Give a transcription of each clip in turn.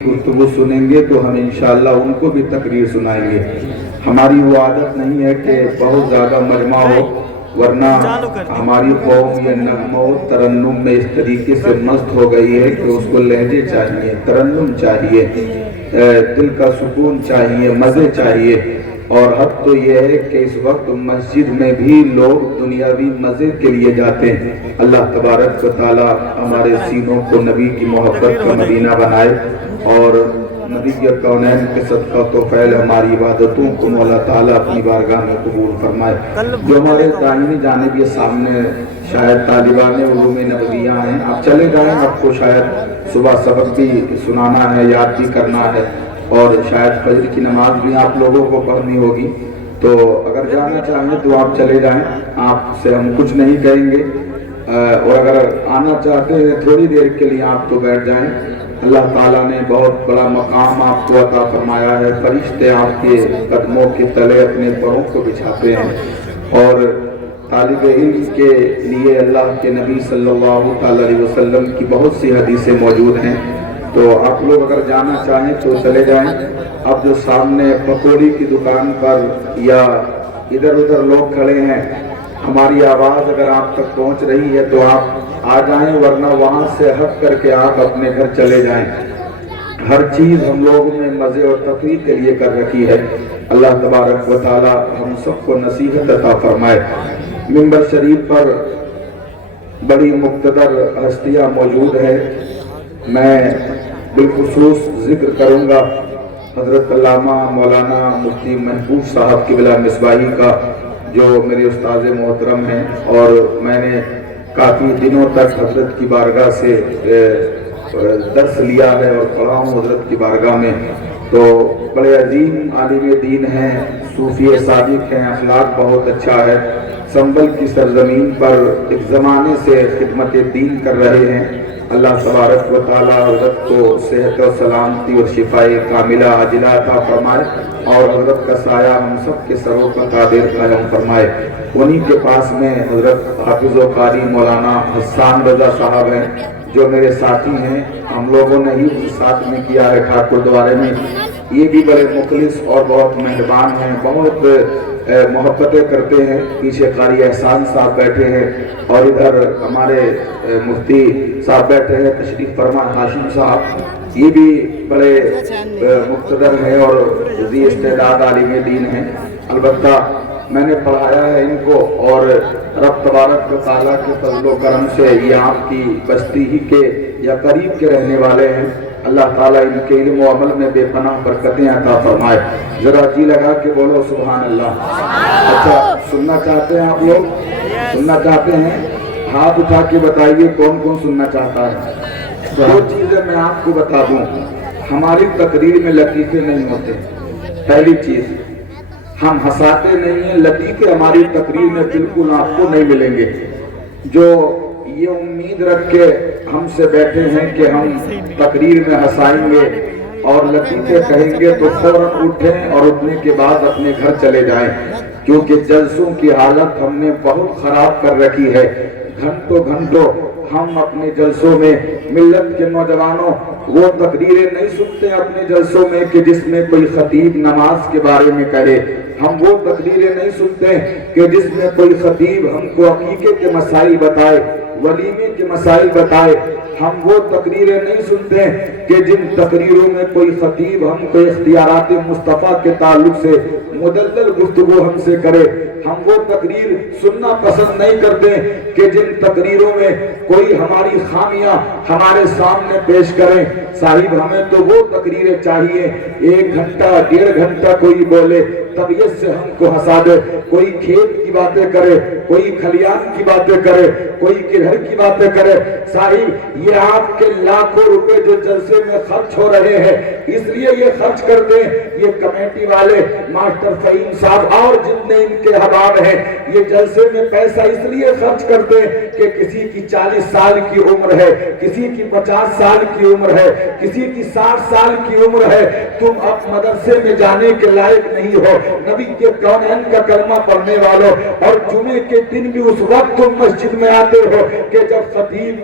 گفتگو سنیں گے تو ہم انشاءاللہ ان کو بھی تقریر سنائیں گے۔ ہماری وہ عادت نہیں ہے کہ بہت زیادہ مجمع ہو، ورنہ ہماری قوم یہ نغمہ و ترنم میں اس طریقے سے مست ہو گئی ہے کہ اس کو لہجے چاہیے، ترنم چاہیے، دل کا سکون چاہیے، مزے چاہیے۔ اور حق تو یہ ہے کہ اس وقت مسجد میں بھی لوگ دنیاوی مزے کے لیے جاتے ہیں۔ اللہ تبارک و تعالی ہمارے سینوں کو نبی کی محبت کا مدینہ بنائے، اور نبی کے کونین کے صدقہ تو فعل ہماری عبادتوں کو مولا تعالیٰ اپنی بارگاہ میں قبول فرمائے۔ جو ہمارے دائمی جانب یہ سامنے شاید طالبان علوم نبویہ ہیں، آپ چلے جائیں، آپ کو شاید صبح سبق بھی سنانا ہے، یاد بھی کرنا ہے، اور شاید فجر کی نماز بھی آپ لوگوں کو پڑھنی ہوگی، تو اگر جانا چاہیں تو آپ چلے جائیں، آپ سے ہم کچھ نہیں کہیں گے، اور اگر آنا چاہتے ہیں تھوڑی دیر کے لیے آپ تو بیٹھ جائیں۔ اللہ تعالیٰ نے بہت بڑا مقام آپ کو عطا فرمایا ہے، فرشتے آپ کے قدموں کے تلے اپنے پروں کو بچھاتے ہیں، اور طالب علم کے لیے اللہ کے نبی صلی اللہ علیہ وسلم کی بہت سی حدیثیں موجود ہیں، تو آپ لوگ اگر جانا چاہیں تو چلے جائیں۔ اب جو سامنے پکوڑی کی دکان پر یا ادھر ادھر لوگ کھڑے ہیں، ہماری آواز اگر آپ تک پہنچ رہی ہے تو آپ آ جائیں، ورنہ وہاں سے ہٹ کر کے آپ اپنے گھر چلے جائیں۔ ہر چیز ہم لوگوں نے مزے اور تفریح کے لیے کر رکھی ہے۔ اللہ تبارک و تعالی ہم سب کو نصیحت عطا فرمائے۔ منبر شریف پر بڑی مقتدر ہستیاں موجود ہیں، میں بالخصوص ذکر کروں گا حضرت علامہ مولانا مفتی محبوب صاحب قبلہ مصباحی کا، جو میرے استاذ محترم ہیں، اور میں نے کافی دنوں تک حضرت کی بارگاہ سے درس لیا ہے اور پڑھا ہوں حضرت کی بارگاہ میں، تو بڑے عظیم عالم دین ہیں، صوفی صادق ہیں، اخلاق بہت اچھا ہے، سنبل کی سرزمین پر ایک زمانے سے خدمت دین کر رہے ہیں۔ اللہ تبارک و تعالی حضرت کو صحت و سلامتی اور شفاء کاملہ عاجلہ عطا فرمائے، اور حضرت کا سایہ ہم سب کے سروں پر قادر قائم فرمائے۔ انہی کے پاس میں حضرت حافظ و قاری مولانا حسان رضا صاحب ہیں، جو میرے ساتھی ہیں، ہم لوگوں نے ہی ساتھ میں کیا ہے ٹھاکر دوارے میں۔ یہ بھی بڑے مخلص اور بہت مہربان ہیں، بہت محبتیں کرتے ہیں۔ پیچھے قاری احسان صاحب بیٹھے ہیں، اور ادھر ہمارے مفتی صاحب بیٹھے ہیں، تشریف فرما ہاشم صاحب، یہ بھی بڑے مقتدر ہیں اور ذی استعداد عالم دین ہیں۔ البتہ میں نے پڑھایا ہے ان کو، اور رب تبارک و تعالیٰ کے فضل و کرم سے یہ آپ کی بستی ہی کے یا قریب کے رہنے والے ہیں۔ اللہ تعالیٰ ان کے علم و عمل میں بے پناہ برکتیں عطا فرمائے۔ ذرا جی لگا کے بولو سبحان اللہ۔ اچھا، سننا چاہتے ہیں آپ لوگ؟ سننا چاہتے ہیں؟ ہاتھ اٹھا کے بتائیے کون کون سننا چاہتا ہے۔ دو چیزیں میں آپ کو بتا دوں، ہماری تقریر میں لطیفے نہیں ہوتے۔ پہلی چیز، ہم ہنساتے نہیں ہیں، لطیفے ہماری تقریر میں بالکل آپ کو نہیں ملیں گے۔ جو یہ امید رکھ کے ہم سے بیٹھے ہیں کہ ہم تقریر میں ہنسائیں گے اور لطیفے کہیں گے، تو فوراً اٹھیں اور اٹھنے کے بعد اپنے گھر چلے جائیں، کیونکہ جلسوں کی حالت ہم نے بہت خراب کر رکھی ہے۔ گھنٹوں گھنٹوں ہم اپنے جلسوں میں، ملت کے نوجوانوں، وہ تقریریں نہیں سنتے اپنے جلسوں میں کہ جس میں کوئی خطیب نماز کے بارے میں کہے، ہم وہ تقریریں نہیں سنتے کہ جس میں کوئی خطیب ہم کو عقیقے کے مسائل بتائے، ولیمے کے مسائل بتائے، ہم وہ تقریریں نہیں سنتے کہ جن تقریروں میں کوئی خطیب ہم کو اختیارات مصطفیٰ کے تعلق سے مدلل گفتگو ہم سے کرے۔ ہم وہ تقریر سننا پسند نہیں کرتے کہ جن تقریروں میں کوئی ہماری خامیاں ہمارے سامنے پیش کریں۔ صاحب ہمیں تو وہ تقریریں چاہیے، 1 گھنٹہ 1.5 گھنٹہ کوئی بولے، طبیعت سے ہم کو ہنسا دے، کوئی کھیت کی باتیں کرے، کوئی کھلیان کی باتیں کرے، کوئی گھر کی باتیں کرے۔ صاحب یہ آپ کے لاکھوں روپے جو جلسے میں خرچ ہو رہے ہیں، اس لیے یہ خرچ کرتے ہیں، یہ کمیٹی والے ماسٹر فہیم صاحب اور جتنے ان کے احباب ہیں، یہ جلسے میں پیسہ اس لیے خرچ کرتے ہیں کہ کسی کی 40 سال کی عمر ہے، کسی کی 50 سال کی عمر ہے، کسی کی 60 سال کی عمر ہے، تم اب مدرسے میں جانے کے لائق نہیں ہو، नबी के कौनैन का कलमा पढ़ने वालों, और जुमे के दिन भी उस वक्त तुम मस्जिद में आते हो कि जब खतीब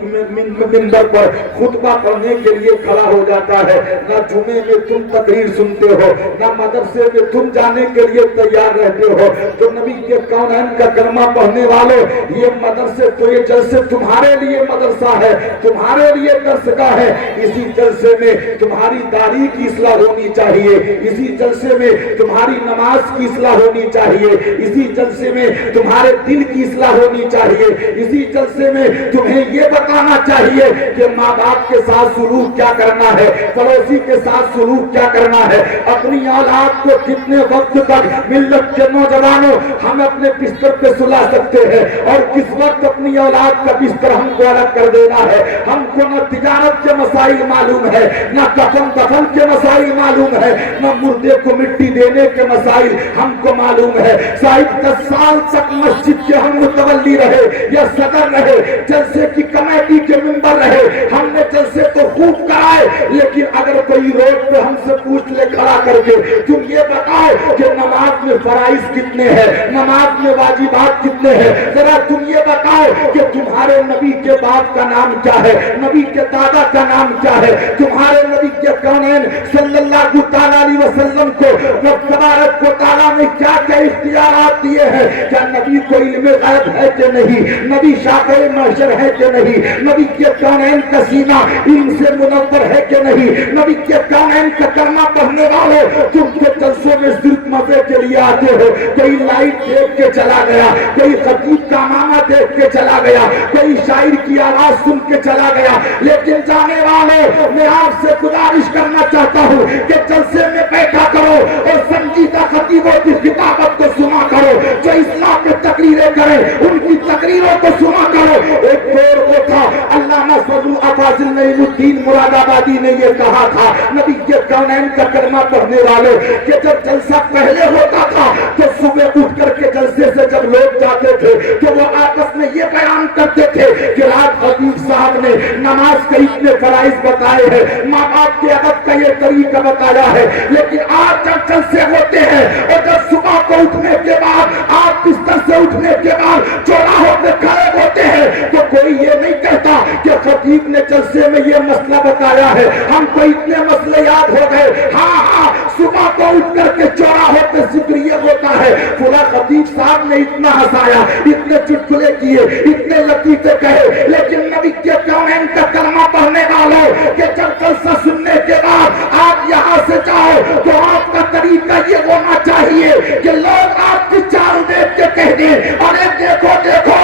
मिंबर पर खुतबा पढ़ने के लिए खड़ा हो जाता है। ना जुमे में तुम तकरीर सुनते हो, ना मदरसे में तुम जाने के लिए तैयार रहते हो। तो नबी के कौनैन का कलमा पढ़ने वालों, ये मदरसे तो ये जलसे तुम्हारे लिए मदरसा है, तुम्हारे लिए दरसगाह है। इसी जलसे में तुम्हारी दाढ़ी की इस्लाह होनी चाहिए, इसी जलसे में तुम्हारी नमाज की इस्लाह होनी चाहिए, इसी जलसे में तुम्हारे दिल की इस्लाह होनी चाहिए, इसी जलसे में तुम्हें ये बताना चाहिए कि माँ बाप के साथ सुलूक क्या करना है, पड़ोसी के साथ सुलूक क्या करना है। अपनी औलाद को कितने वक्त तक मिल्लत के नौजवानों हम अपने बिस्तर पे सुला सकते हैं, और किस वक्त अपनी औलाद का बिस्तर हमको अलग कर देना है। हमको न तिजारत के मसाइल मालूम है, न कफन दफन के मसाइल मालूम है, न मुर्दे को मिट्टी देने के मसाइल हमको मालूम है। साहिब 10 साल तक मस्जिद के हम मुतवल्ली रहे या सदर रहे, जलसे की कमेटी के मेंबर रहे, हमने जलसे तो खूब कराए, लेकिन अगर कोई रोड पे हमसे पूछ ले खड़ा करके तुम ये बताओ कि नमाज में फराइज कितने हैं, नमाज में वाजिबात कितने हैं, जरा तुम ये बताओ कि तुम्हारे नबी के बाप का नाम क्या है, नबी के दादा का नाम क्या है, तुम्हारे नबी के कौनैन सल्लल्लाहु तआला अलैहि वसल्लम को रब तबारक व तआला ने क्या क्या इख्तियारात दिए हैं। क्या नबी को इल्म गैब है कि नहीं, नबी शाफ़िए महशर है कि नहीं, नबी के कौनैन का सीना इल्म से मुनव्वर है कि नहीं। नबी के कौनैन का कलमा पढ़ने वालों, तुम के जलसों में सिर्फ मजे के लिए आते हो। कोई लाइट देख के चला गया, कोई खतीब का मामा देख के चला गया, कोई शायर की आवाज सुन के चला गया, लेकिन जाने वालों मैं आपसे गुजारिश करना चाहता हूँ कि जलसे में बैठा करो और संजीदा खतीबों की खिताबत को सुना करो, जो इस्लाम में तकरीरें करें उनकी तकरीरों को सुना करो। एक दौर वो था, अल्लामा फजल अफाजिल नईमुद्दीन मुरादाबादी ने ये कहा था नबी के कौनैन का कलमा पढ़ने वालों कि जब जलसा पहले होता था तो सुबह उठ करके जलसे से जब लोग जाते थे तो वो आपस में ये बयान करते थे कि रात खतीब साहब ने नमाज के इतने फराइज बताए हैं, माँ बाप के अदब का ये तरीका बताया है। लेकिन आज जब जलसे होते हैं और जब सुबह को उठने के बाद आप बिस्तर से उठने के बाद चौराहों पे खड़े होते हैं तो कोई ये नहीं कहता कि खतीब ने जलसे में ये मसला बताया है, हमको इतने मसले याद हो गए। हाँ, सुबह को उठ करके चौराहों पे जिक्र ये होता है फुला खतीब साहब ने इतना हंसाया, इतने चुटकुले किए, इतने लतीफे कहे। लेकिन नबी के कौनैन का कलमा पढ़ने वालों के जब जलसा सुनने के बाद आप यहाँ से जाओ तो आपका तरीका ये होना चाहिए कि लोग आपकी चाल देख के कह दें, अरे देखो देखो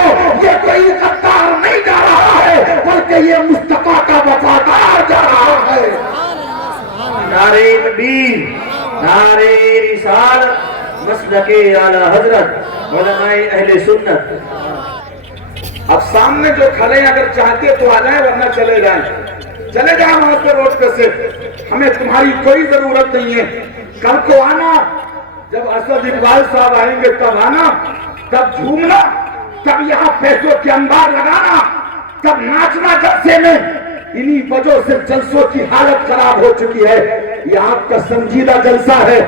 ये कोई गद्दार नहीं जा रहा है बल्कि ये मुस्तफा का वफादार जा रहा है। नारे तकबीर, नारे रिसालत, मसलके आला हजरत, उलमाए अहले सुन्नत। अब सामने जो खड़े अगर चाहते तो आ जाए, वरना चले जाएं, चले जाए वहां पे रोड पे से, हमें तुम्हारी कोई जरूरत नहीं है। कल को आना, जब असद इकबाल साहब आएंगे तब आना, तब झूमना, तब यहाँ पैसों के अंबार लगाना, तब नाचना जलसे में। इन्हीं वजह से जलसों की हालत खराब हो चुकी है। ये आपका संजीदा जलसा है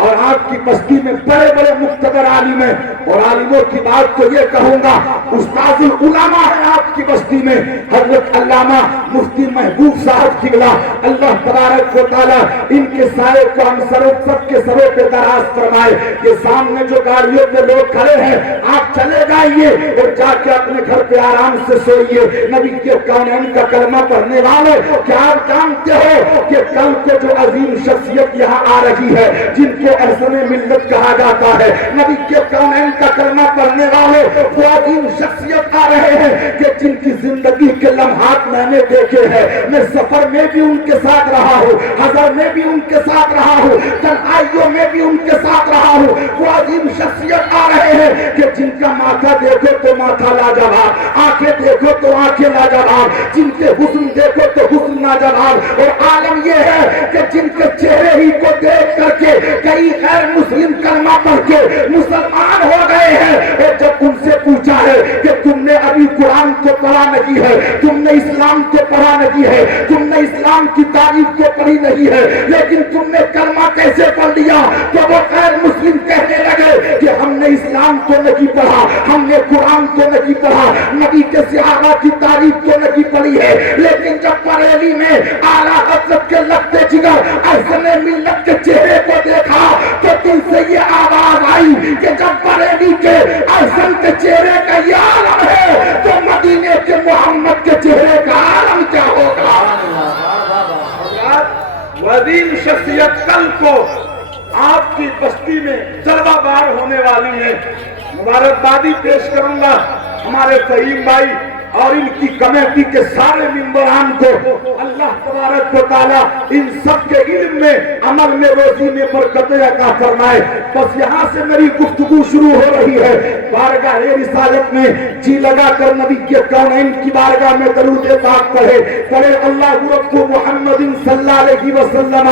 और आपकी बस्ती में बड़े बड़े मुक्तदर आलिम हैं, और आलिमों की बात तो ये कहूंगा, उस्ताजुल उलमा है आपकी बस्ती में, हजरत अल्लामा मुफ्ती महबूब साहब किबला, अल्लाह तबारक व तआला इनके साये को हम सबके सरों पे दराज फरमाए। ये सामने जो गाड़ियों पे लोग खड़े हैं, आप चले जाइए और जाके अपने घर पे आराम से सोइए। नबी के कौनैन का कलमा पढ़ने वालों, क्या आप जानते हो कि कल को जो अजीम शख्सियत यहाँ आ रही है, जिनको अरसने मिल्लत कहा जाता है, नबी के कौनैन का कलमा पढ़ने वालों, वो अजीम शख्सियत आ रहे हैं कि जिनकी जिंदगी के लम्हात मैंने देखे हैं। मैं सफर में भी उनके साथ रहा हूँ, हज़र में भी उनके साथ रहा हूँ, तन्हाइयों में भी उनके साथ रहा हूँ। वो अजीम शख्सियत आ रहे हैं कि जिनका माथा देखो तो माथा लाजवाब, आंखें देखो तो आंखें लाजवाब, जिनके हुस्न देखो तो हुस्न लाजवाब। और आलम यह है कि जिनके चेहरे ही को देख करके कई गैर मुस्लिम कलमा पढ़ के मुसलमान हो गए हैं। और जब उनसे पूछा है कि तुमने कभी कुरान को पढ़ा नहीं है, तुमने इस्लाम को पढ़ा नहीं है, तुमने इस्लाम की तारीफ को पढ़ी नहीं है, लेकिन तुमने कलमा कैसे पढ़ लिया? तो वो गैर मुस्लिम कहने लगे कि हमने इस्लाम को नहीं पढ़ा, हमने कुरान को नहीं पढ़ा, नबी के सहाबा की तारीफ को नहीं पढ़ी है। लेकिन जब बरेली में आला हजरत के लगते जिगर अहसने मिल्लत के चेहरे को देखा तो दिल से ये आवाज आई कि जब बरेली के अहसन के चेहरे का ये आलम है तो मदीने के मोहम्मद के चेहरे का आलम क्या होगा? वजीर शख्सियत कल को आपकी बस्ती में जलवाबार होने वाली है। मुबारकबादी पेश करूंगा हमारे फहीम भाई और इनकी कमेटी के सारे मेंबरान को। अल्लाह तबारक व तआला इन सब के इल्म में, अमल में, रोजी में बरकतें अता फरमाए। बस यहाँ से मेरी गुफ्तगू शुरू हो रही है। बारगाह रिसालत में जी लगा कर नबी के कौनैन की बारगाह में दरूद पाक पढ़े अल्लाहु रब्बु मुहम्मदिन सल्लल्लाहु अलैहि वसल्लम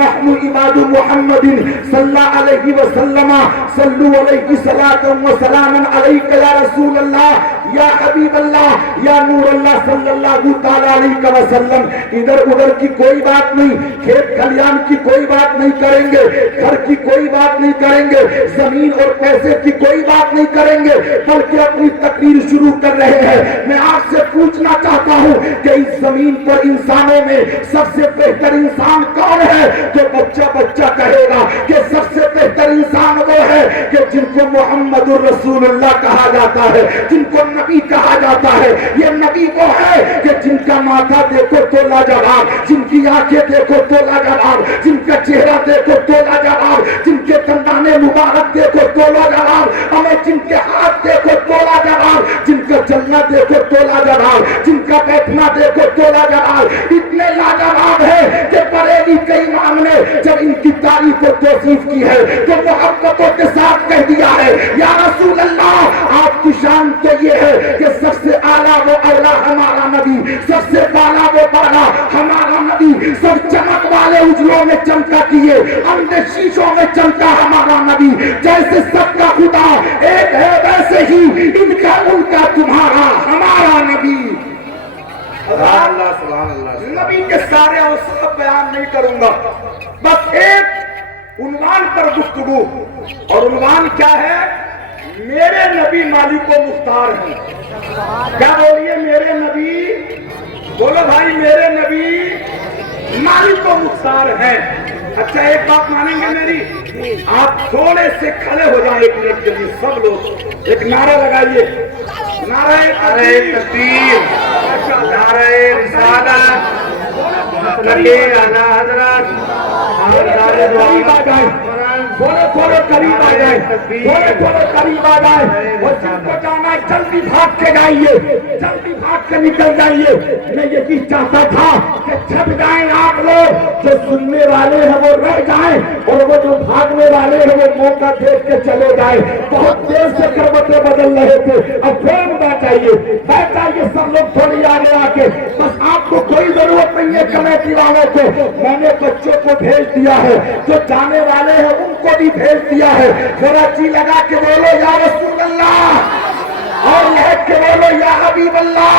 नहनु इबादु मुहम्मदिन सल्लल्लाहु अलैहि वसल्लम सल्लु अलैहि सलातन व सलामन अलैका या रसूल अल्लाह या हबीब अल्लाह या नूर अल्लाह सल्लल्लाहु तआला अलैहि वसल्लम। इधर उधर की कोई बात नहीं, खेत खलियान की कोई बात नहीं करेंगे, घर की कोई बात नहीं करेंगे, जमीन और पैसे की कोई बात नहीं करेंगे, बल्कि अपनी तकरीर शुरू कर रहे हैं। मैं आपसे पूछना चाहता हूं कि इस जमीन पर इंसानों में सबसे बेहतर इंसान कौन है? तो बच्चा बच्चा कहेगा कि सबसे बेहतर इंसान वो है कि जिनको मोहम्मदुर रसूलुल्लाह कहा जाता है, जिनको नबी कहा जाता है। ये नबी वो है कि जिनका माथा देखो तो लाजवाब, जिनकी आंखें देखो तो लाजवाब, जिनका चेहरा देखो तो लाजवाब, जिनके दंदाने मुबारक देखो तो लाजवाब, हमें जिनके हाथ देखो तो लाजवाब, जिनका चलना देखो तो लाजवाब, जिनका बैठना देखो तो लाजवाब। इतने लाजवाब है कि बरेली के इमाम ने जब इनकी तारीफ और तौसीफ की है तो मोहब्बतों के साथ कह दिया है या रसूल अल्लाह आपकी शान तो ये है कि सबसे आला वो आला हमारा नबी, सबसे बाला वो बाला हमारा नबी, सब चमक वाले उजलों में चमका किए, अंधे शीशों में चमका हमारा नबी। जैसे सबका खुदा एक है वैसे ही इनका उनका तुम्हारा हमारा नबी। नबी के सारे औसाफ बयान नहीं करूंगा, बस एक उन्वान पर गुफ्तगू, और उन्वान क्या है? मेरे नबी मालिको मुख्तार हैं। क्या बोलिए? मेरे नबी, बोलो भाई, मेरे नबी मालिको मुख्तार हैं। अच्छा एक बात मानेंगे मेरी? आप थोड़े से खड़े हो जाए एक मिनट के लिए, सब लोग एक नारा लगाइए, नारे तकबीर, नारे रिसालत, नबी आला हजरत, थोड़े करीब आ जाए, थोड़े करीब आ जाए, और जिनको जाना जल्दी भाग के जाइए, जल्दी भाग के निकल जाइए। मैं यही चाहता था कि छप जाए आप लोग, जो सुनने वाले हैं वो रह जाएं, और वो जो भागने वाले हैं वो मौका देख के चले जाए। बहुत देर से करवटें बदल रहे थे, अब फिर बैठ जाइए सब लोग थोड़ी आगे आके। बस आपको कोई जरूरत नहीं है कमेटी वालों को, मैंने बच्चों को भेज दिया है, जो जाने वाले हैं उनको भी भेज दिया है। थोड़ा जी लगा के बोलो या रसूल अल्लाह, और लहक के बोलो या हबीब अल्लाह,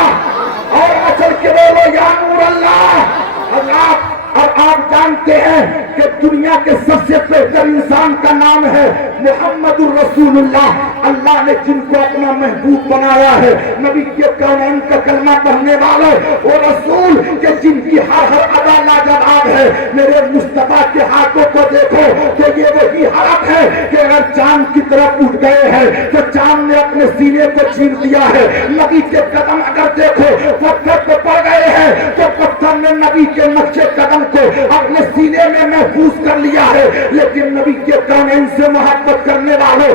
और अचल के बोलो या नूर अल्लाह। अल्लाह और आप जानते हैं कि दुनिया के सबसे बेहतर इंसान का नाम है मोहम्मदुर रसूलुल्लाह। अल्लाह ने जिनको अपना महबूब बनाया है, नबी के कौनैन का कलमा पढ़ने वाले वो रसूल के जिनकी हर अदा लाजवाब है। मेरे मुस्तफा के हाथों को देखो तो ये वही हाथ है कि अगर चांद की तरफ उठ गए हैं तो चांद ने अपने सीने को छीन दिया है। नबी के कदम अगर देखो पत्थर पे पड़ गए हैं तो पत्थर ने नबी के नक्शे कदम को अपने सीने में महफूज कर लिया है। लेकिन नबी के कौनैन से मोहब्बत करने वालों,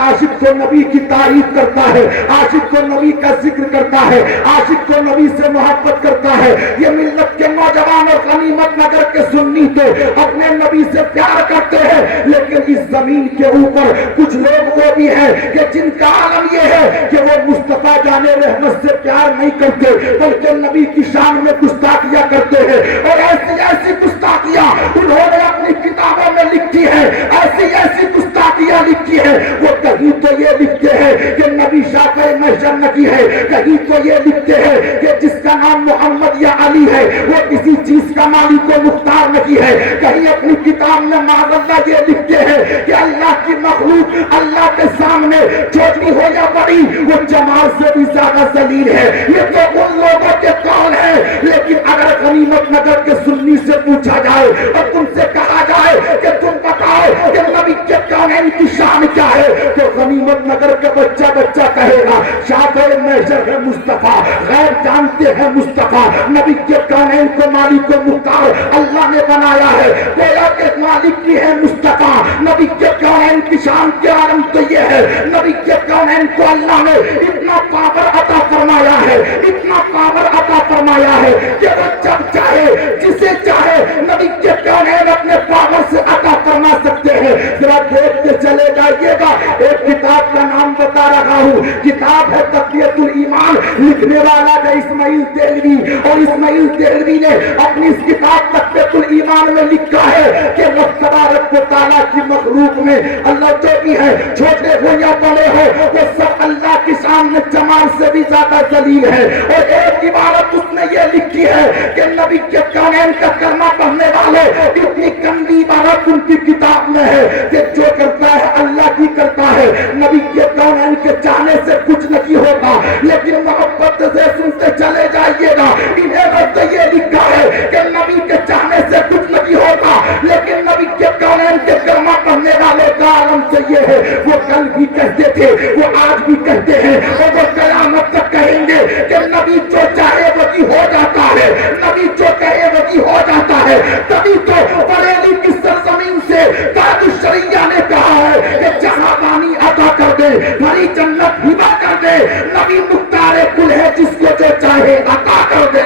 आशिक को नबी की तारीफ करता है, आशिक को नबी का जिक्र करता है, आशिक को नबी से मोहब्बत करता है। ये मिल्लत के नौजवान और गनीमत नगर के सुन्नी तो अपने नबी से प्यार करते हैं, लेकिन इस जमीन के ऊपर कुछ लोग वो भी हैं कि जिनका आलम ये है कि वो मुस्तफा जाने रहमत से प्यार नहीं करते, बल्कि नबी की शान में गुस्ताखियां करते हैं। और ऐसी गुस्ताखियां उन्होंने अपनी किताबों में लिखी है, ऐसी गुस्ताखियां लिखी है। वो کہیں تو یہ لکھتے ہیں کہ نبی شافع محشر نبی ہے، کہیں تو یہ لکھتے ہیں کہ جس کا نام محمد یا علی ہے وہ کسی چیز کا مالک و مختار نہیں ہے، کہیں اپنی کتاب میں معاذ اللہ یہ لکھتے ہیں کہ اللہ کی مخلوق اللہ کے سامنے چھوٹی ہو یا بڑی وہ جمال سے بھی زیادہ ذلیل ہے۔ یہ تو ان لوگوں کے قول ہے، لیکن اگر غنیمت نگر کے سنی سے پوچھا جائے اور تم سے کہا جائے کہ تم بتاؤ کہ نبی کے کونین کی شان کیا ہے، تو غنیمت نگر کا بچہ کہے گا شافع محشر ہے مصطفیٰ، غیر جانتے ہیں مصطفیٰ، نبی کے کونین کو مالک و مختار اللہ نے بنایا ہے، گویا کہ مالک کی ہے مصطفیٰ۔ نبی کے کونین کی شان کے عالم تو یہ ہے، نبی کے کونین کو اللہ نے اتنا پاور عطا فرمایا ہے، اتنا پاور عطا فرمایا ہے کہ وہ جب چاہے جسے چاہے نبی کے کونین اپنے پاور سے عطا فرما سکتے ہیں۔ ذرا دیکھ کے چلے جائیے گا، ایک کتاب کا نام بتا رہا ہوں، کتاب ہے تقویۃ الایمان، لکھنے والا ہے اسماعیل دہلوی، اور اسماعیل دہلوی نے اپنی اس کتاب تقویۃ الایمان میں لکھا ہے کہ رب تبارک و تعالیٰ کی مخلوق میں اللہ جو بھی ہے چھوٹے ہو یا بڑے ہو وہ سب اللہ کی شان میں جمال سے بھی زیادہ ذلیل ہے۔ اور ایک عبارت اس نے یہ لکھی ہے کہ نبی کے کونین کا کلمہ پڑھنے والے اتنی گندی عبارت ان کی کتاب میں ہے کہ جو کرتا ہے اللہ کی کرتا ہے، نبی کے کونین کے چاہنے سے کچھ نہیں ہوتا، لیکن محبت سے سنتے چلے جائیے گا، انہیں تو یہ لکھا ہے کہ نبی کے چاہنے سے کچھ نہیں ہوتا، لیکن نبی کے کونین کے کلمہ پڑھنے والے کا عالم سے یہ ہے، وہ کل بھی کہتے تھے، وہ آج بھی کہتے ہیں، اور وہ قیامت تک کہیں گے کہ نبی جو چاہے وہی ہو جاتا ہے، نبی جو کہے وہی ہو جاتا ہے۔ تبھی تو بریلی کی سرزمین سے تاج الشریعہ نے کہا ہے کہ جہاں بانی عطا کر دے، بھری جنت ہبا کر دے، نبی مختار کل ہے جس کو جو چاہے عطا کر دے۔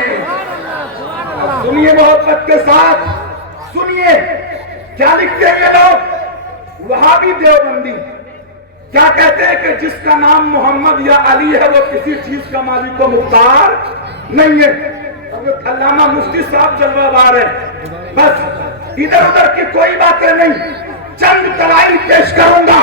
سنیے محبت کے ساتھ، سنیے کیا لکھتے ہیں یہ لوگ، وہابی دیوبندی کیا کہتے ہیں کہ جس کا نام محمد یا علی ہے وہ کسی چیز کا مالک و مختار نہیں ہے۔ علامہ مفتی صاحب جلوہ بار ہے، بس ادھر ادھر کی کوئی باتیں نہیں، چند دلائل پیش کروں گا۔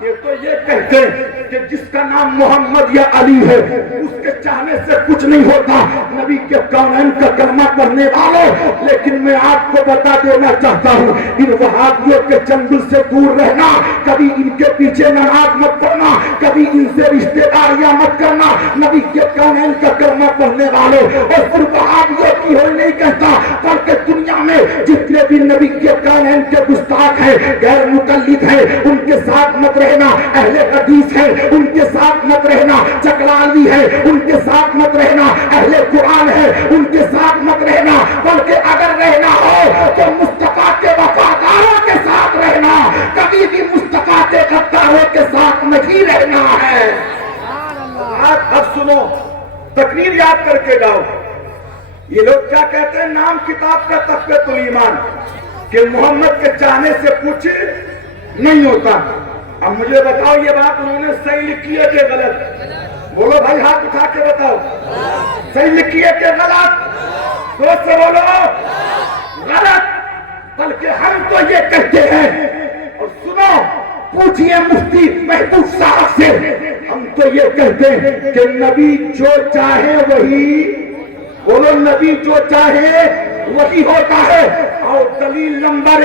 یہ تو یہ کہتے ہیں کہ جس کا نام محمد یا علی ہے اس کے چاہنے سے کچھ نہیں ہوتا، نبی کے کونین کا کلمہ پڑھنے والوں۔ لیکن میں آپ کو بتا دینا چاہتا ہوں، ان وہابیوں کے چنگل سے دور رہنا، کبھی ان کے پیچھے نماز مت پڑھنا، کبھی ان سے رشتے داریاں مت کرنا، نبی کے کونین کا کلمہ پڑھنے والوں۔ اور پھر وہابیوں کی ہو نہیں کہتا، بلکہ دنیا میں جتنے بھی نبی کے کونین کے گستاخ ہیں، غیر مقلد ہیں، ان کے ساتھ مت رہنا، اہل حدیث ہے ان کے ساتھ مت رہنا، چکلاوی ہے ان کے ساتھ مت رہنا، اہل قرآن ہے ان کے ساتھ مت رہنا، بلکہ اگر رہنا ہو تو مصطفیٰ کے وفاداروں کے ساتھ رہنا، کبھی بھی مصطفیٰ کے غداروں کے ساتھ نہیں رہنا ہے۔ اب سنو، تقریر یاد کر کے جاؤ۔ یہ لوگ کیا کہتے ہیں نام کتاب کا تقویۃ الایمان کہ محمد کے چاہنے سے کچھ نہیں ہوتا۔ اب مجھے بتاؤ یہ بات انہوں نے صحیح لکھی ہے کہ غلط؟ بولو بھائی، ہاتھ اٹھا کے بتاؤ، صحیح لکھی ہے کہ غلط؟ دوست سے بولو غلط۔ بلکہ ہم تو یہ کہتے ہیں، اور سنو پوچھئے مفتی محبوب صاحب سے، ہم تو یہ کہتے ہیں کہ نبی جو چاہے وہی، بولو نبی جو چاہے وہی ہوتا ہے۔ اور دلیل نمبر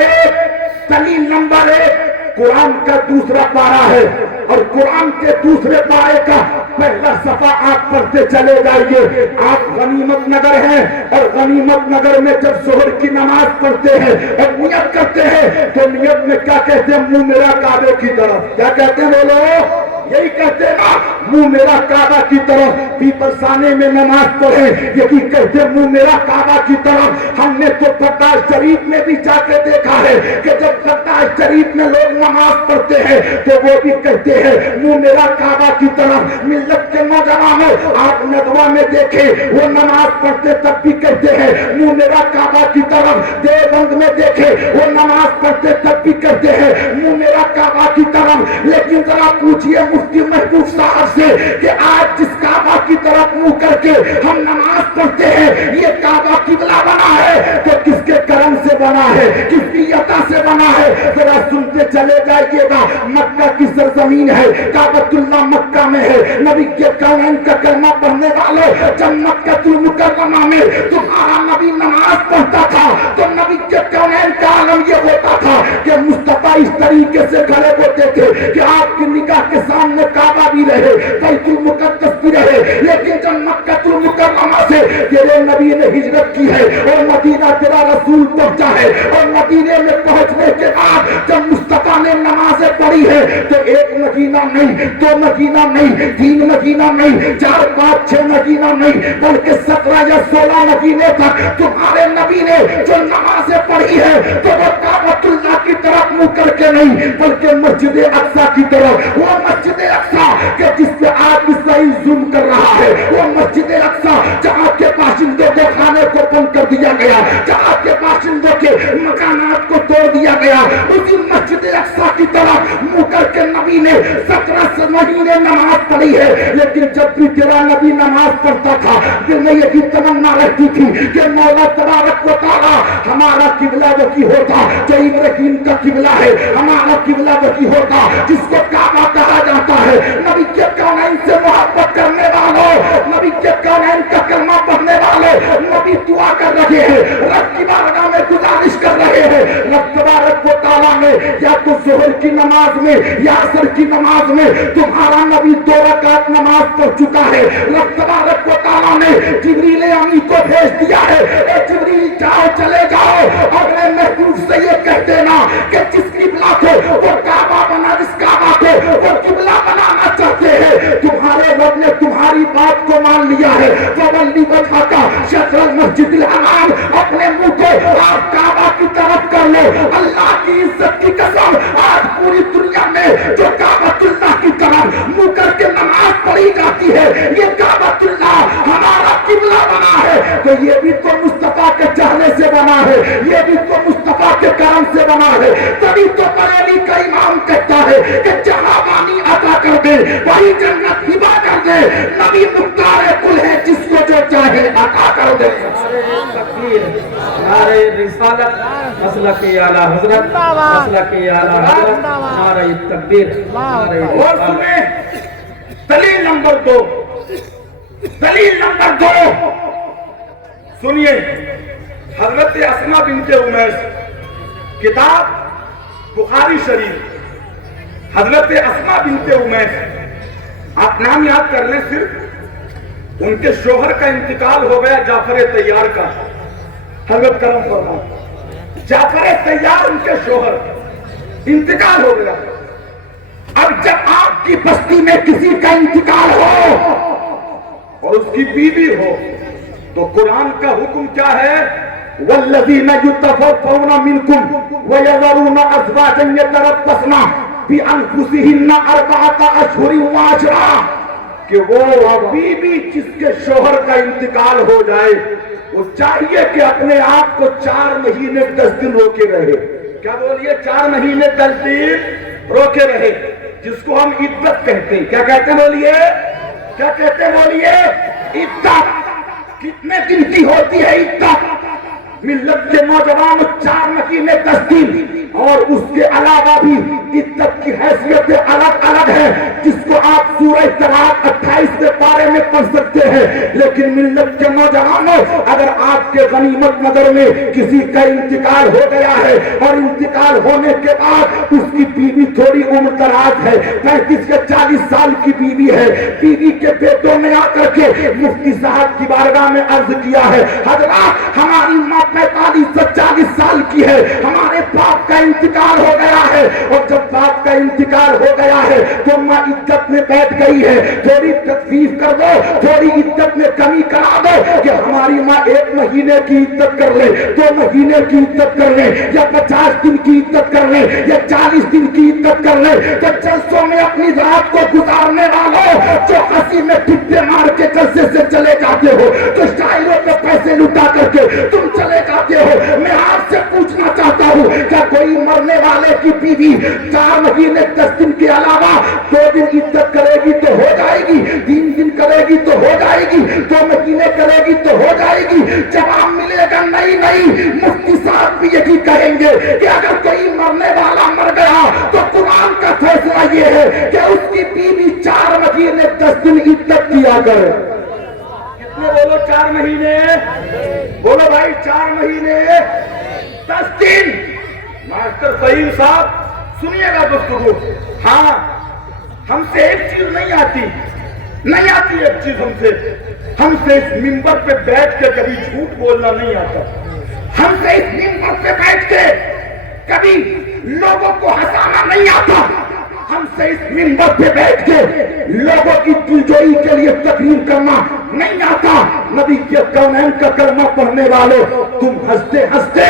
ایک قرآن کا دوسرا پارہ ہے، اور قرآن کے دوسرے پارے کا پہلا صفحہ آپ پڑھتے چلے جائیے۔ آپ غنیمت نگر ہیں، اور غنیمت نگر میں جب ظہر کی نماز پڑھتے ہیں اور نیت کرتے ہیں تو نیت میں کیا کہتے ہیں؟ منہ میرا کعبے کی طرف۔ کیا کہتے ہیں بولو؟ یہی کہتے ہیں نا، منہ میرا کعبہ کی طرف۔ پیپرسانے میں نماز پڑھیں، یہی کہتے ہیں منہ میرا کعبہ کی طرف۔ ہم نے تو بغداد شریف میں بھی جا کے دیکھا ہے کہ جب بغداد شریف میں لوگ نماز پڑھتے ہیں تو وہ بھی کہتے ہیں منہ میرا کعبہ کی طرف۔ ملت کے نوجوانوں، آپ ندوہ میں دیکھیں وہ نماز پڑھتے تب بھی کہتے ہیں منہ میرا کعبہ کی طرف۔ دیوبند میں دیکھیں وہ نماز پڑھتے تب بھی کہتے ہیں منہ میرا کعبہ کی طرف۔ لیکن ذرا پوچھئے مفتی محبوب صاحب سے کہ آج جس کعبہ کی طرف منہ کر کے ہم نماز پڑھتے ہیں یہ کعبہ قبلہ بنا ہے تو کس کے کرم سے بنا ہے, کس کی عطا سے بنا ہے, ذرا سنتے چلے جائیے گا. مکہ کی سرزمین ہے, کعبۃ اللہ مکہ میں ہے. نبی کے کونین کا کلمہ پڑھنے والوں, جب مکہ المکرمہ میں تمہارا نبی نماز پڑھتا تھا تو نبی کے کونین کا عالم یہ ہوتا تھا کہ مصطفیٰ اس طریقے سے کھڑے ہوتے تھے کہ آپ کی نگاہ کے سامنے کعبہ بھی رہے, بیت المقدس بھی رہے. لیکن جب مکہ المکرمہ سے تیرے نبی نے ہجرت کی ہے اور مدینہ تیرا رسول پہنچا ہے, اور مدینے میں پہنچنے کے بعد جب مصطفیٰ نے نمازیں پڑھی ہے تو ایک مدینہ نہیں, دو مدینہ نہیں, تین مدینہ نہیں, 4 5 6 مدینہ نہیں, بلکہ 17 یا 16 مدینے تک تمہارے نبی نے جو نمازیں پڑھی ہے تو وہ کعبۃ اللہ کی طرف منہ کر کے نہیں بلکہ مسجد اقصی کی طرف. وہ مسجد اقصی کہ جس پہ آج اسرائیل ظلم کر رہا ہے, وہ مسجد اقصی جہاں کے باشندوں کو کھانے کو بند کر دیا گیا, جہاں کے باشندوں کے مکانات کو توڑ دیا گیا, اسی مسجد اقصی کی طرف منہ کر کے نبی نے 17 مہینے نماز پڑھی ہے. لیکن جب بھی تیرا نبی نماز پڑھتا تھا دل میں یہی تمنا رہتی تھی کہ مولا تبارک و تعالی ہمارا قبلہ وہی ہوتا جو ابراہیم کا قبلہ ہے, ہمارا قبلہ وہی ہوتا جس کو کعبہ کہا جاتا ہے. نبی کے کونین سے محبت کرنے والوں, نبی کے کونین کا کلمہ پڑھنے والوں, نبی دعا کر رہے ہیں, رب کی بارگاہ میں گزارش کر رہے ہیں, رب تبارک و تعالیٰ نے یا تو ظہر کی نماز میں یا عصر کی نماز میں تمہارا نبی 2 رکعت نماز پڑھ چکا ہے. رب تبارک و تعالیٰ نے جبریل امین کو بھیج دیا ہے, اے جبریل جاؤ, چلے جاؤ, اگلے محبوب سے یہ کہہ دینا کہ جس قبلہ کو وہ کعبہ بنا, اس کعبہ کو وہ قبلہ بنانا چاہتے ہیں, تمہارے رب نے تمہاری بات کو مان لیا ہے. فولی وجہ کا شطر المسجد الحرام, اپنے منہ کو آپ کعبہ کی طرف کر لو. اللہ کی عزت کی قسم آج پوری دنیا میں جو کعبۃ اللہ کی طرف منہ کر کے نماز پڑھی جاتی ہے, یہ کعبۃ اللہ ہمارا قبلہ بنا ہے, تو یہ بھی تو مصطفیٰ کے چاہنے سے بنا ہے, یہ بھی تو مصطفیٰ کے کرم سے بنا ہے. تبھی تو بریلی کا امام کہتا ہے کہ جہاں بانی عطا کر دے وہی جنت ہبا کر دے, نبی مختار کل ہے جس کو جو چاہے عطا کر دے. نعرہ رسالت, مسلک اعلی حضرت, مسلک اعلی حضرت, نعرہ تکبیر. اور سنیں دلیل نمبر 2, دلیل نمبر 2 سنیے. حضرت اسماء بنت امیس, کتاب بخاری شریف, حضرت اسماء بنت امیس, آپ نام یاد کر لیں, صرف ان کے شوہر کا انتقال ہو گیا جعفر طیار کا. حضرت کرم فرمائیں, جعفر طیار ان کے شوہر انتقال ہو گیا. اب جب آپ کی بستی میں کسی کا انتقال ہو اور اس کی بیوی ہو تو قرآن کا حکم کیا ہے؟ والذین یتوفون منکم ویذرون ازواجا یتربصن بانفسہن 4 اشہر وعشرا, کہ وہ بیوی جس کے شوہر کا انتقال ہو جائے وہ چاہیے کہ اپنے آپ کو 4 مہینے 10 دن روکے رہے. کیا بولیے؟ 4 مہینے 10 دن روکے رہے, جس کو ہم عدت کہتے ہیں. کیا کہتے ہیں بولیے؟ کیا کہتے ہیں بولیے؟ عدت. کتنے دن کی ہوتی ہے عدت؟ ملت کے نوجوان 4 مہینے 10 دن, اور اس کے علاوہ بھی عدت کی حیثیت الگ الگ ہے جس کو آپ سورہ طلاق 28 پارے میں پڑھ سکتے ہیں. لیکن ملت کے نوجوانوں, اگر آپ کے غنیمت نگر میں کسی کا انتقال ہو گیا ہے اور انتقال ہونے کے بعد اس کی بیوی تھوڑی عمر دراز ہے, 35 یا 40 سال کی بیوی ہے, بیوی کے بیٹوں نے آ کر کے مفتی صاحب کی بارگاہ میں عرض کیا ہے, حضرات ہماری ماں 45 سے 40 سال کی ہے, ہمارے باپ کا انتقال ہو گیا ہے, اور جب باپ کا انتقال ہو گیا ہے تو ماں عدت میں بیٹھ گئی ہے, تھوڑی تخفیف کر دو, تھوڑی عدت میں کمی کرا دو کہ ہماری ماں 1 مہینے کی عدت کر لے, 2 مہینے کی عدت کر لے, یا 50 دن کی عدت کر لے, یا 40 دن کی عدت کر لے. تو جلسوں میں اپنی رات کو گزارنے والوں, جو ہنسی میں ٹھپے مار کے جلسے سے چلے جاتے ہو, تو شاعروں پہ پیسے لٹا کر کے تم چلے جاتے ہو, میں آپ سے پوچھنا पूछना चाहता हूँ, क्या कोई मरने वाले की बीवी 4 महीने 10 दिन के अलावा 2 दिन इद्दत करेगी तो हो जाएगी, 3 दिन करेगी तो हो जाएगी, 2 महीने करेगी तो हो जाएगी? जवाब मिलेगा नहीं नहीं। मुफ्ती साहब भी यही कहेंगे कि अगर कोई मरने वाला मर गया तो कुरान का फैसला ये है कि उसकी बीवी 4 महीने 10 दिन इद्दत किया करे। कितने बोलो? 4 महीने बोलो भाई, 4 महीने 10 दिन। मास्टर फहीम साहब सुनिएगा दोस्तों, हाँ हमसे एक चीज नहीं आती एक चीज हमसे इस मिंबर पे बैठ के कभी झूठ बोलना नहीं आता। हमसे इस मिंबर पे बैठ के कभी लोगों को हंसाना नहीं आता। हमसे इस मिंबर पे बैठ के लोगों की दिलजोई के लिए तकरीर करना नहीं आता। नबी के कौनैन का कलमा पढ़ने वाले तुम हंसते हंसते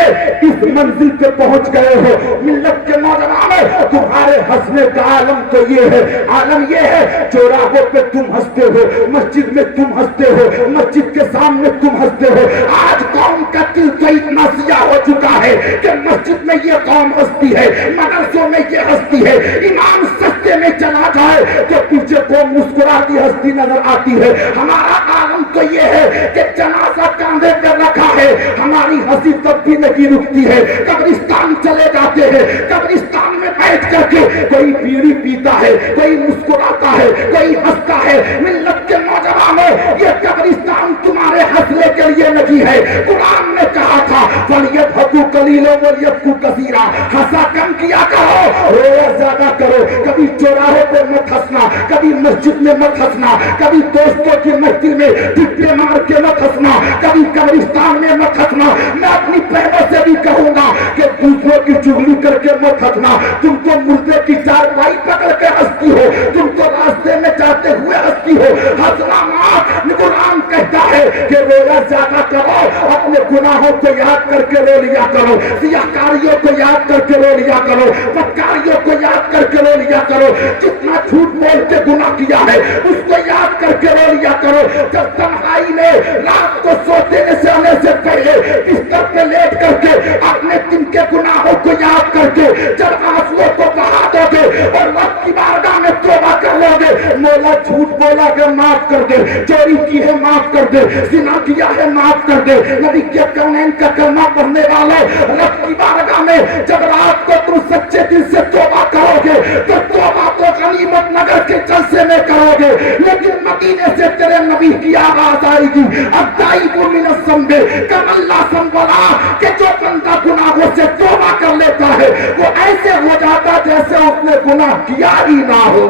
इस मंजिल पे पहुंच गए हो। मिल्लत के नौजवानों, तुम्हारे हंसने का आलम तो ये है, आलम ये है चौराहों पे तुम हंसते हो, मस्जिद में तुम हंसते हो, मस्जिद के सामने तुम हंसते हो। आज कौम का दिल तो इतना सियाह हो चुका है कि मस्जिद में ये कौम हंसती है, मदरसों में ये हंसती है, इमाम सस्ते में चला जाए तो पीछे को मुस्कुराती हंसती नजर आती है। हमारा आलम तो ये है कि जनाजा कांधे पर रखा है, हमारी हंसी तब भी नहीं रुकती है। कब्रिस्तान चले जाते हैं, कब्रिस्तान में बैठ करके कोई बीड़ी पीता है, कोई मुस्कुराता है, कोई हंसता है। मिल्लत के नौजवानों, ये कब्रिस्तान तुम्हारे हंसने के लिए नहीं है। कुरान ने कहा था फलियदहकू कलीलन वलियबकू कसीरा, हंसा कम किया करो, रोया ज्यादा करो। कभी चौराहे पे मत हंसना, कभी मस्जिद में मत हंसना, कभी दोस्तों की महफिल में टिप्पे मार के मत हंसना, कभी कब्रिस्तान में मत हंसना। मैं अपनी बहनों से भी कहूंगा कि दूसरों की चुगली करके मत हंसना। तुम तो मुर्दे की चारपाई पकड़ के हंसती हो, तुम तो रास्ते में जाते हुए हंसती हो। हंसना मत। कुरान कहता है कि रोया ज्यादा करो, अपने गुनाहों को याद करके रो लिया करो, सियाकारियों को याद करके रो लिया करो, बदकारियों को याद करके रो लिया करो। जितना झूठ बोल के गुनाह किया है उसको याद करके रो लिया करो। जब तन्हाई में रात को सोते से आने से पहले बिस्तर पे लेट करके अपने दिन के गुनाहों को याद करके जब आंसुओं को बहा दोगे और रब की बारगाह में तौबा कर लोगे, मौला झूठ बोला है माफ कर दे, चोरी की है माफ कर दे, जिना किया है माफ कर दे। नबी के कौनैन का कलमा पढ़ने वालों, रब की बारगाह में जब रात को तुम सच्चे दिल से तौबा करोगे तो तौबा तो गनीमत नगर के जलसे में करोगे, लेकिन मदीने से तेरे नबी की आवाज आएगी अब्दाइबु मिनस ज़ंबे कमल्ला संबला, कि जो बंदा गुनाहों से तौबा कर लेता है वो ऐसे हो जाता जैसे उसने गुनाह किया ही ना हो।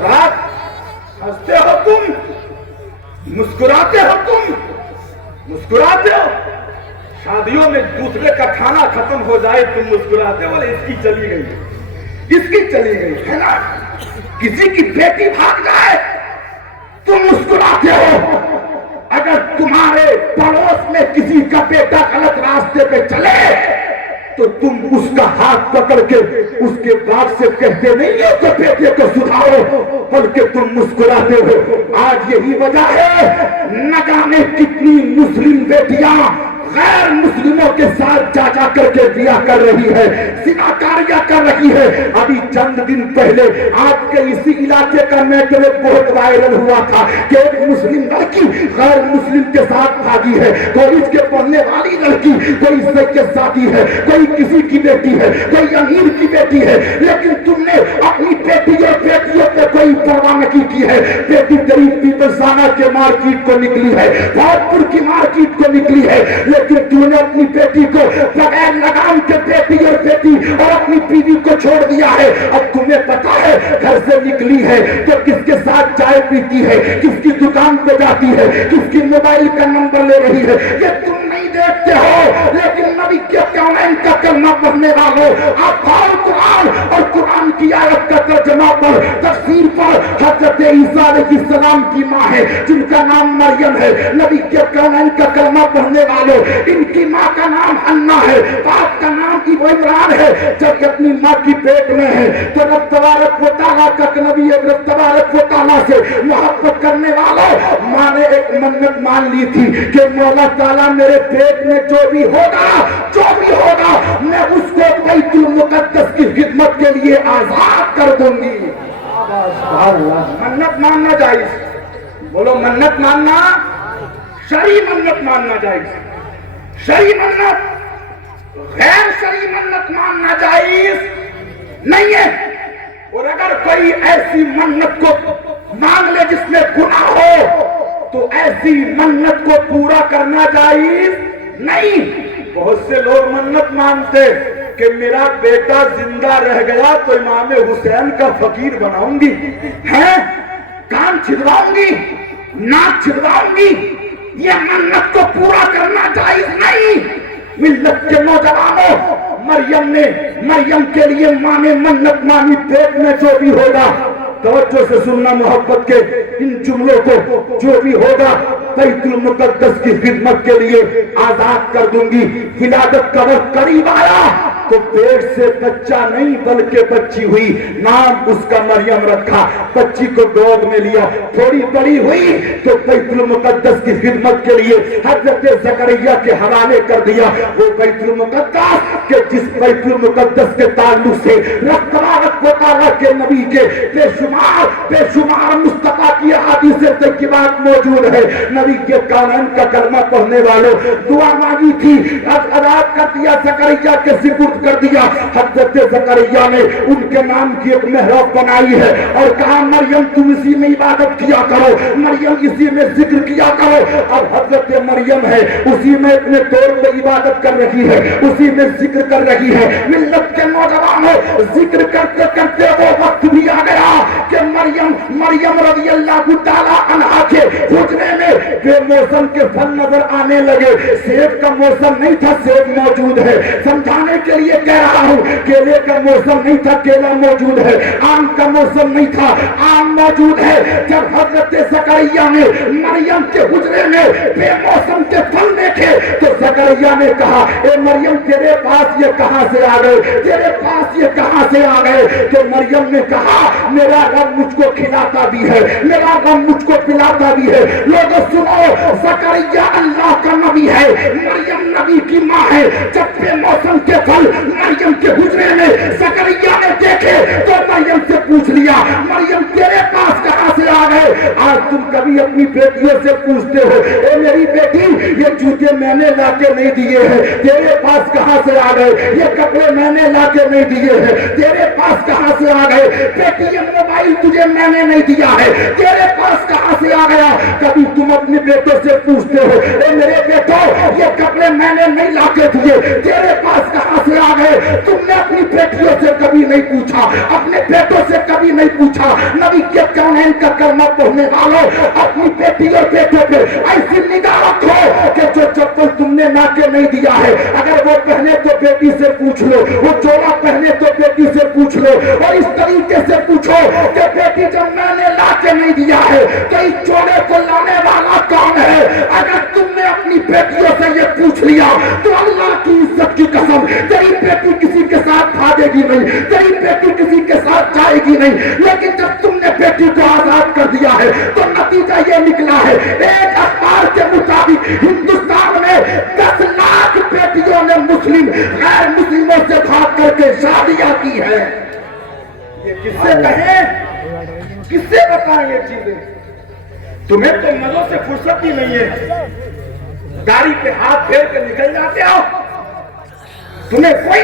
रात हंसते हो तुम, मुस्कुराते हो तुम, मुस्कुराते हो। शादियों में दूसरे का खाना खत्म हो जाए तुम मुस्कुराते हो, इसकी चली गई, इसकी चली गई है ना। किसी की बेटी भाग जाए तुम मुस्कुराते हो। अगर तुम्हारे पड़ोस में किसी का बेटा गलत रास्ते पे चले तो तुम उसका हाथ पकड़ के उसके बाप से कहते नहीं हो तो बेटे को सुधारो, बल्कि तुम मुस्कुराते हो। आज यही वजह है न जाने कितनी मुस्लिम बेटियां गैर मुस्लिमों के साथ जा करके बियाह कर रही है, जिनाकारियां कर रही है। अभी चंद दिन पहले आपके इसी इलाके का मैटर बहुत वायरल हुआ था कि एक मुस्लिम लड़की गैर मुस्लिम के साथ भागी है। कॉलेज के पढ़ने वाली लड़की, कोई सैयद शादी है, कोई किसी की बेटी है, कोई अमीर की बेटी है, लेकिन तुमने अपनी बेटी और बेटियों पे कोई परवाह नहीं की है। बेटी तेरी पीपलसाना के मार्केट को निकली है, भागपुर की मार्केट को निकली है, लेकिन तूने अपनी बेटी को बगैर लगाम के बेटी और बेटी और अपनी बीवी को छोड़ दिया है। अब तुम्हें पता है घर से निकली है तो किसके साथ चाय पीती है, किसकी दुकान पे जाती है, किसकी मोबाइल का नंबर ले रही है, ये तुम नहीं देखते हो। लेकिन नबी के कौनैन का कलमा पढ़ने वालों, आप पढ़ो कुरान और कुरान की आयत का तर्जुमा पर तफसीर पर हजरत ईसा अलैहिस्सलाम की माँ है जिनका नाम मरियम है। नबी के कौनैन का कलमा पढ़ने वालों, इनकी माँ का नाम अन्ना है, बाप का नाम वो इमरान है जब अपनी माँ की पेट में है तो रब तबारक व तआला का नबी रब तबारक व तआला से मोहब्बत करने वालों, माँ ने एक मन्नत मान ली थी कि मौला ताला मेरे पेट में जो भी होगा मैं उसको बैतुल मुकद्दस की खिदमत के लिए आजाद कर दूंगी। मन्नत मानना जायज, बोलो मन्नत मानना, शरई मन्नत मानना जायज, शरई मन्नत, गैर शरई मन्नत मानना जायज नहीं है। और अगर कोई ऐसी मन्नत को मांग ले जिसमें गुनाह हो तो ऐसी मन्नत को पूरा करना जायज नहीं। बहुत से लोग मन्नत मानते कि मेरा बेटा जिंदा रह गया तो इमाम हुसैन का फकीर बनाऊंगी, हैं कान छिदवाऊंगी, नाक छिदवाऊंगी, ये मन्नत को पूरा करना जायज नहीं। मिल्लत के नौजवानों, मरियम के लिए माँ ने मन्नत मानी पेट में जो भी होगा, तवज्जो से सुनना मोहब्बत के इन जुमलों को, जो भी होगा बैतुल मुकद्दस की खिदमत के लिए आजाद कर दूंगी। विलादत का वक्त करीब आया तो पेट से बच्चा नहीं बल्कि बच्ची हुई, नाम उसका मरियम रखा, बच्ची को गोद में लिया, थोड़ी बड़ी हुई तो बैतुल मुकद्दस की खिदमत के लिए हजरत ज़करिया के हवाले कर दिया। वो बैतुल मुकद्दस के जिस बैतुल मुकद्दस के ताल्लुक से रब तबारक व तआला के नबी के बेशुमार मुस्तफा की हदीसें तय्यबात मौजूद है। नबी के कानून का कलमा पढ़ने वालों दुआ मांगी थी, आजाद कर दिया, ज़करिया के सिपुर्द कर दिया। हज़रत ज़करिया ने उनके नाम की एक महराब बनाई है और कहा मरियम तुम इसी में इबादत किया करो, मरियम इसी में जिक्र किया करो। अब हज़रत मरियम है उसी में अपने तौर पे इबादत कर रही है, उसी में जिक्र कर रही है। मिल्लत के नौजवानों, जिक्र करते करते वो वक्त भी आ गया कि मरियम रज़ी अल्लाह तआला अन्हा के हुजरे में बेमौसम के फल नजर आने लगे। सेब का मौसम नहीं था, सेब मौजूद है। समझाने के लिए कह रहा हूँ, केले का मौसम नहीं था, केला मौजूद है। आम का मौसम नहीं था, आम मौजूद है। जब हजरत ज़करिया ने मरियम के हुजरे में बेमौसम के फल देखे तो ज़करिया ने कहा ए मरियम तेरे पास ये कहां से आ गए, तेरे पास ये कहां से आ गए। तो मरियम ने कहा मेरा रब मुझको खिलाता भी है, मेरा रब मुझको पिलाता भी है। लोगों सुनो, ज़करिया अल्लाह का नबी है, मरियम नबी की माँ है। जब बेमौसम के फल मरियम के हुजरे में ज़करिया ने देखे तो मरियम से पूछ लिया मरियम तेरे पास कहां से आ गए। आज तुम कभी अपनी बेटियों से पूछते हो ए मेरी बेटी ये जूते मैंने लाके नहीं दिए हैं, तेरे पास कहां से आ गए, ये कपड़े मैंने लाके नहीं दिए हैं, तेरे पास कहां से आ गए। बेटी ये मोबाइल तुझे मैंने नहीं दिया है, तेरे पास कहां से आ गया। कभी तुम अपने बेटों से पूछते हो ए मेरे बेटो ये कपड़े मैंने नहीं लाके दिए, तेरे पास कहां से आ गए। तुमने अपनी बेटियों से कभी नहीं पूछा, अपने बेटों से कभी नहीं पूछा। नबी के कौनैन का कलमा पढ़ने वालों, अपनी बेटी और बेटों पे ऐसी निगाह रखो कि जो चप्पल तुमने लाके नहीं दिया है अगर वो पहने तो बेटी से पूछ लो, वो जोड़ा पहने तो बेटी से पूछ लो। और इस तरीके से पूछो कि बेटी जब मैंने लाके नहीं दिया है तो इस जोड़े को लाने वाला कौन है। अगर तुमने अपनी बेटियों से ये पूछ लिया तो अल्लाह की इज्जत की कसम तेरी बेटी किसी के साथ भागेगी नहीं, तेरी बेटी किसी के साथ जाएगी नहीं। लेकिन जब तुमने बेटी को आजाद कर दिया है तो नतीजा ये निकला है, एक अखबार के मुताबिक हिंदुस्तान में 10 लाख बेटियों ने मुस्लिम गैर मुस्लिमों से भाग करके शादियां की है। ये किससे कहें, किससे बताएं ये चीजें। तुम्हें तो मजों से फुर्सत ही नहीं है, गाड़ी पे हाथ फेर के निकल जाते हो, तुम्हें कोई